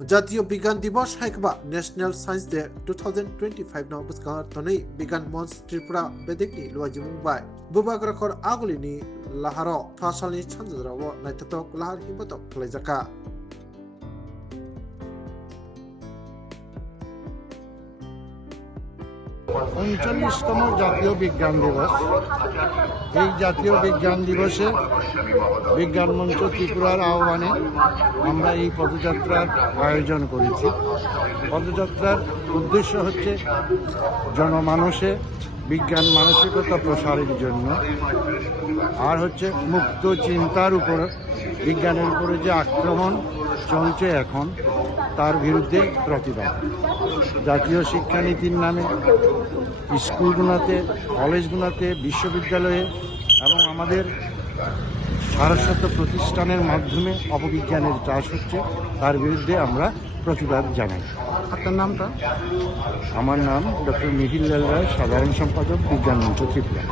জাতীয় বিজ্ঞান দিবস হাইকবা ন্যাশনাল সায়েন্স डे 2025 नाव बसखांगा तनै बिज्ञान मंच त्रिपुरा बेदिकनि लुवाजिमुंबाय बुबाग्राखर आगुलिनि लाहाराव फासालनि सानजाराव नायथावक लाहार हिमबतक खालायजाका उनचल्लिशतम জাতীয় বিজ্ঞান দিবস। এই জাতীয় বিজ্ঞান দিবসে বিজ্ঞান মঞ্চ ত্রিপুরার আহ্বানে আমরা এই পদযাত্রার আয়োজন করেছি। পদযাত্রার উদ্দেশ্য হচ্ছে জনমানসে বিজ্ঞান মানসিকতা প্রসারের জন্য, আর হচ্ছে মুক্ত চিন্তার উপর বিজ্ঞানের উপরে যে আক্রমণ চলছে এখন তার বিরুদ্ধে প্রতিবাদ। জাতীয় শিক্ষানীতির নামে স্কুলগুলোতে, কলেজগুলোতে, বিশ্ববিদ্যালয়ে এবং আমাদের সারস্বত প্রতিষ্ঠানের মাধ্যমে অপবিজ্ঞানের চাষ হচ্ছে, তার বিরুদ্ধে আমরা প্রতিবাদ জানাই। আপনার নামটা? আমার নাম ডক্টর মিহির লাল রায়, সাধারণ সম্পাদক, বিজ্ঞান মঞ্চ ত্রিপুরা।